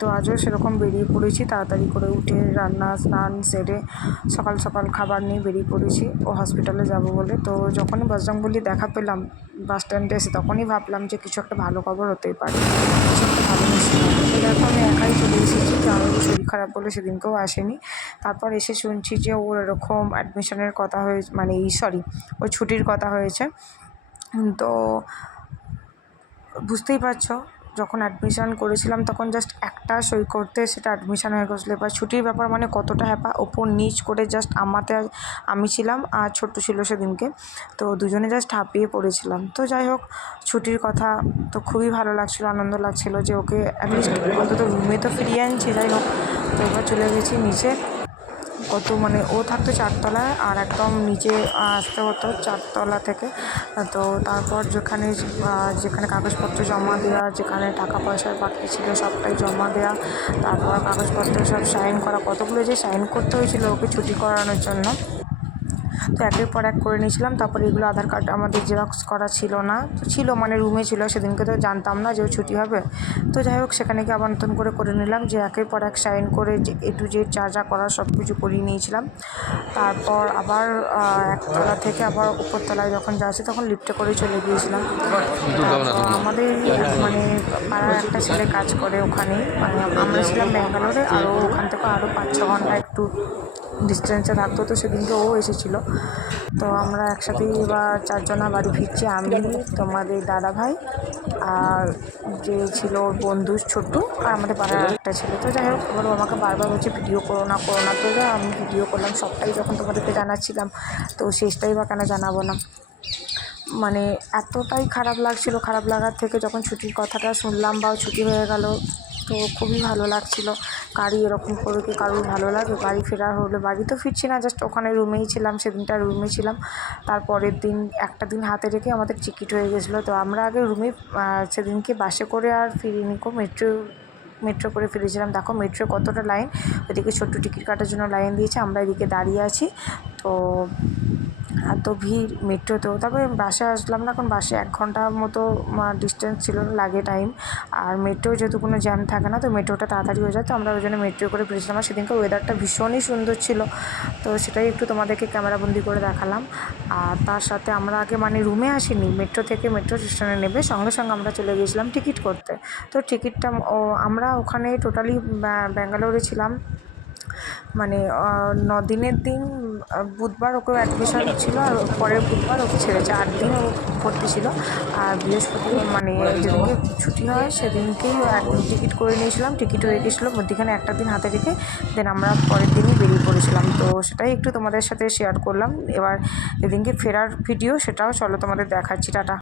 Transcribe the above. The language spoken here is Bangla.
তো আজও সেরকম বেরিয়ে পড়েছি, তাড়াতাড়ি করে উঠে রান্না স্নান সেরে সকাল সকাল খাবার নিয়ে বেরিয়ে পড়েছি ও হসপিটালে যাব বলে। তো যখনই বজরংবলী দেখা পেলাম বাস স্ট্যান্ডে এসে, তখনই ভাবলাম যে কিছু একটা ভালো খবর হতেই পারে, কিছু একটা ভালো মিষ্টি হবে। তো দেখো আমি একাই চলে এসেছি, কারণ শরীর খারাপ বলে সেদিনকেও আসেনি। তারপর এসে শুনছি যে ওর এরকম অ্যাডমিশনের কথা হয়েছে, মানে ওর ছুটির কথা হয়েছে। তো বুঝতেই পারছো, যখন অ্যাডমিশান করেছিলাম তখন জাস্ট একটা সই করতে সেটা অ্যাডমিশান হয়ে গেছিলো। এবার ছুটির ব্যাপার মানে কতটা হ্যাপা, ওপর নিচ করে জাস্ট আমি ছিলাম আর ছোট্টু ছিল সেদিনকে, তো দুজনে জাস্ট হাঁপিয়ে পড়েছিলাম। তো যাই হোক, ছুটির কথা তো খুবই ভালো লাগছিলো, আনন্দ লাগছিলো যে ওকে অ্যাটলিস্ট অন্তত রুমে তো ফিরিয়ে আনছি। যাই হোক, তো এবার চলে গেছি নিচে। ও থাকতো 4 তলায়, আর একদম নিচে আসতে হতো 4 তলা থেকে। তো তারপর যেখানে কাগজপত্র জমা দেওয়া, যেখানে টাকা পয়সার বাকি ছিল সবটাই জমা দেওয়া, তারপর কাগজপত্র সব সাইন করা, কতগুলো যে সাইন করতে হয়েছিল ওকে ছুটি করানোর জন্য। তো একের পর এক করে নিয়েছিলাম। তারপরে এগুলো আধার কার্ড আমাদের জেরক্স করা ছিল না, ছিল মানে রুমে ছিল, সেদিনকে তো জানতাম না যে ও ছুটি হবে। তো যাই হোক, সেখানে গিয়ে আবার নতুন করে নিলাম, যে একের পর এক সাইন করে যে A to Z যা করার সব কিছু করিয়ে নিয়েছিলাম। তারপর আবার একতলা থেকে আবার উপরতলায় যখন যাচ্ছি তখন লিফটে করে চলে গিয়েছিলাম। তারপর আমাদের মানে পাড়ার একটা ছেলে কাজ করে ওখানে, মানে আমরা ছিলাম ব্যাঙ্গালোরে, আরও ওখান থেকে আরও 5-6 ঘন্টা একটু ডিস্টেন্সে থাকতো। তো সেদিনকে ও এসেছিলো। তো আমরা একসাথেই এবার 4 জনা বাড়ি ফিরছি, আমি, তোমাদের দাদা ভাই, আর যে ছিল ওর বন্ধু ছোট্টু, আর আমাদের পাড়ার একটা ছিল। তো যাই হোক, এবার ও আমাকে বারবার বলছে ভিডিও করো না। তো আমি ভিডিও করলাম সবটাই, যখন তোমাদেরকে জানাচ্ছিলাম তো শেষটাই বা কেন জানাবো না। মানে এতটাই খারাপ লাগছিল, খারাপ লাগার থেকে যখন ছুটির কথাটা শুনলাম বা ছুটি হয়ে গেল, তো খুবই ভালো লাগছিল। এরকম করে কি কারোর ভালো লাগে? বাড়ি ফেরা হলে, বাড়ি তো ফিরছি না, জাস্ট ওখানে রুমেই ছিলাম, সেদিনটা রুমে ছিলাম। তারপরের দিন একটা দিন হাতে রেখে আমাদের টিকিট হয়ে গেছিলো। তো আমরা আগে রুমে সেদিনকে বাসে করে আর ফিরিনি, মেট্রো করে ফিরেছিলাম। দেখো মেট্রো কতটা লাইন, ওইদিকে ছোট্ট টিকিট কাটার জন্য লাইন দিয়েছে, আমরা এদিকে দাঁড়িয়ে আছি। তো এত ভিড় মেট্রোতেও। তারপরে বাসে আসলাম না, কারণ বাসে 1 ঘন্টার মতো ডিস্টেন্স ছিল, লাগে টাইম। আর মেট্রো যেহেতু কোনো জ্যাম থাকে না, তো মেট্রোটা তাড়াতাড়ি হয়ে যায়, তো আমরা ওই জন্য মেট্রো করে ফিরেছিলাম। আর সেদিনকে ওয়েদারটা ভীষণই সুন্দর ছিল, তো সেটাই একটু তোমাদেরকে ক্যামেরাবন্দি করে দেখালাম। আর তার সাথে আমরা আগে মানে রুমে আসিনি, মেট্রো থেকে মেট্রো স্টেশনে নেবে সঙ্গে সঙ্গে আমরা চলে গিয়েছিলাম টিকিট করতে। তো টিকিটটা আমরা ওখানে টোটালি ব্যাঙ্গালোরে ছিলাম, মানে 9 দিনের দিন বুধবার ওকে অ্যাডমিশন ছিল, আর পরের বুধবার ওকে ছেড়েছে, 8 দিন ও ভর্তি ছিল। আর বৃহস্পতিবার মানে যেদিনকে ছুটি হয় সেদিনকেই টিকিট করে নিয়েছিলাম, টিকিট হয়ে গেছিলো, মধ্যখানে একটা দিন হাতে রেখে দেন আমরা পরের দিনই বেরিয়ে পড়েছিলাম। তো সেটাই একটু তোমাদের সাথে শেয়ার করলাম। এবার যেদিনকে ফেরার ভিডিও সেটাও চলো তোমাদের দেখাচ্ছি। টাটা।